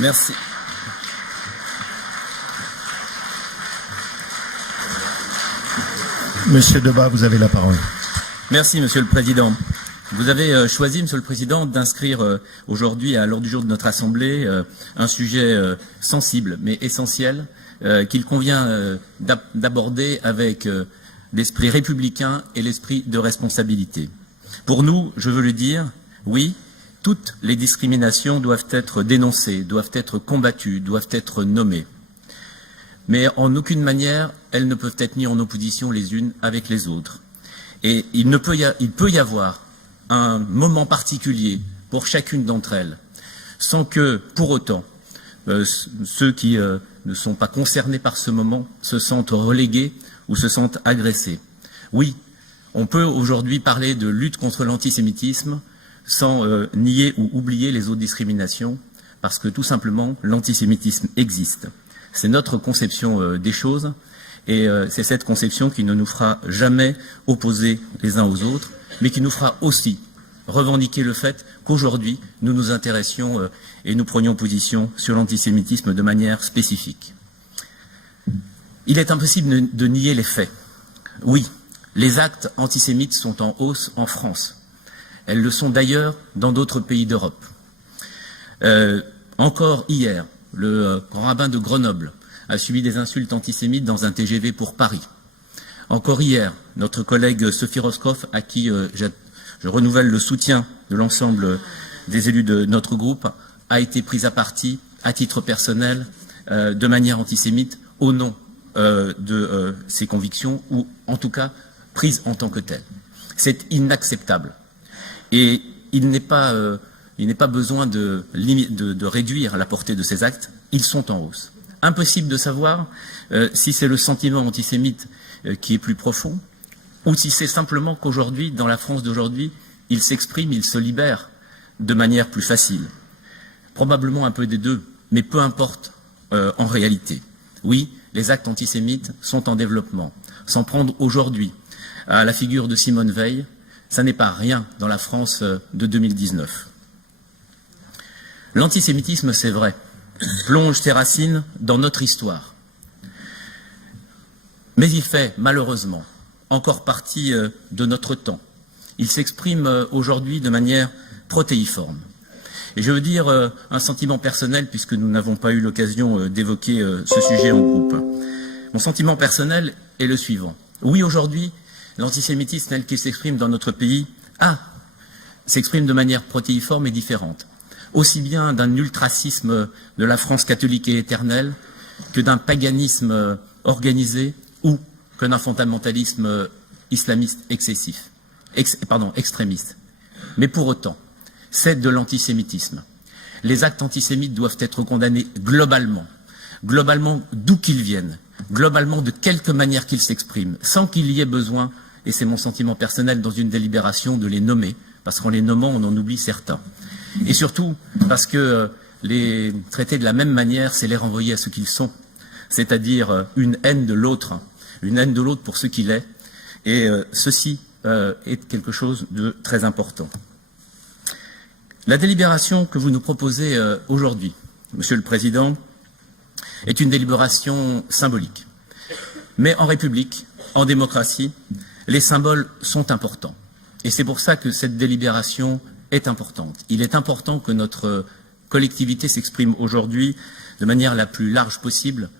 Merci. Monsieur Debat, vous avez la parole. Merci, Monsieur le Président. Vous avez choisi, Monsieur le Président, d'inscrire aujourd'hui à l'ordre du jour de notre Assemblée un sujet sensible mais essentiel qu'il convient d'aborder avec l'esprit républicain et l'esprit de responsabilité. Pour nous, je veux le dire, oui, toutes les discriminations doivent être dénoncées, doivent être combattues, doivent être nommées. Mais en aucune manière, elles ne peuvent être mises en opposition les unes avec les autres. Et il peut y avoir un moment particulier pour chacune d'entre elles, sans que, pour autant, ceux qui ne sont pas concernés par ce moment se sentent relégués ou se sentent agressés. Oui, on peut aujourd'hui parler de lutte contre l'antisémitisme sans nier ou oublier les autres discriminations, parce que tout simplement, l'antisémitisme existe. C'est notre conception des choses, et c'est cette conception qui ne nous fera jamais opposer les uns aux autres, mais qui nous fera aussi revendiquer le fait qu'aujourd'hui, nous nous intéressions et nous prenions position sur l'antisémitisme de manière spécifique. Il est impossible de nier les faits. Oui, les actes antisémites sont en hausse en France. Elles le sont d'ailleurs dans d'autres pays d'Europe. Encore hier, le grand rabbin de Grenoble a subi des insultes antisémites dans un TGV pour Paris. Encore hier, notre collègue Sophie Roscoff, à qui je renouvelle le soutien de l'ensemble des élus de notre groupe, a été prise à partie, à titre personnel, de manière antisémite, au nom de ses convictions, ou en tout cas prise en tant que telle. C'est inacceptable. Et il n'est pas besoin de réduire la portée de ces actes, ils sont en hausse. Impossible de savoir si c'est le sentiment antisémite qui est plus profond, ou si c'est simplement qu'aujourd'hui, dans la France d'aujourd'hui, il s'exprime, il se libère de manière plus facile. Probablement un peu des deux, mais peu importe en réalité. Oui, les actes antisémites sont en développement. S'en prendre aujourd'hui à la figure de Simone Veil, ça n'est pas rien dans la France de 2019. L'antisémitisme, c'est vrai, plonge ses racines dans notre histoire. Mais il fait, malheureusement, encore partie de notre temps. Il s'exprime aujourd'hui de manière protéiforme. Et je veux dire un sentiment personnel, puisque nous n'avons pas eu l'occasion d'évoquer ce sujet en groupe. Mon sentiment personnel est le suivant. Oui, aujourd'hui, l'antisémitisme tel qu'il s'exprime dans notre pays s'exprime de manière protéiforme et différente. Aussi bien d'un ultracisme de la France catholique et éternelle que d'un paganisme organisé ou que d'un fondamentalisme islamiste extrémiste. Mais pour autant, c'est de l'antisémitisme. Les actes antisémites doivent être condamnés globalement d'où qu'ils viennent, globalement de quelque manière qu'ils s'expriment, sans qu'il y ait besoin, et c'est mon sentiment personnel dans une délibération, de les nommer, parce qu'en les nommant, on en oublie certains. Et surtout, parce que les traiter de la même manière, c'est les renvoyer à ce qu'ils sont, c'est-à-dire une haine de l'autre pour ce qu'il est, et ceci est quelque chose de très important. La délibération que vous nous proposez aujourd'hui, Monsieur le Président, est une délibération symbolique. Mais en République, en démocratie, les symboles sont importants. Et c'est pour ça que cette délibération est importante. Il est important que notre collectivité s'exprime aujourd'hui de manière la plus large possible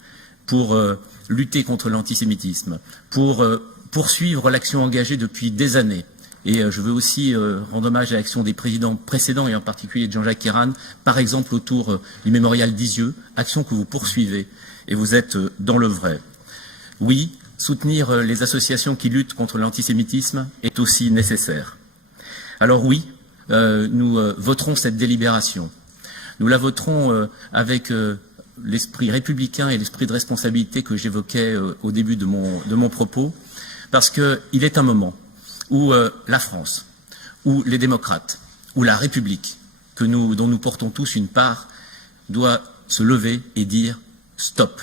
pour lutter contre l'antisémitisme, pour poursuivre l'action engagée depuis des années. Et je veux aussi rendre hommage à l'action des présidents précédents, et en particulier de Jean-Jacques Ayrault, par exemple autour du mémorial d'Isieux, action que vous poursuivez, et vous êtes dans le vrai. Oui, soutenir les associations qui luttent contre l'antisémitisme est aussi nécessaire. Alors oui, nous voterons cette délibération. Nous la voterons avec l'esprit républicain et l'esprit de responsabilité que j'évoquais au début de mon propos, parce qu'il est un moment où la France, où les démocrates, où la République, dont nous portons tous une part, doit se lever et dire « stop ».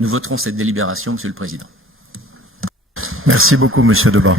Nous voterons cette délibération, Monsieur le Président. Merci beaucoup, Monsieur Debat.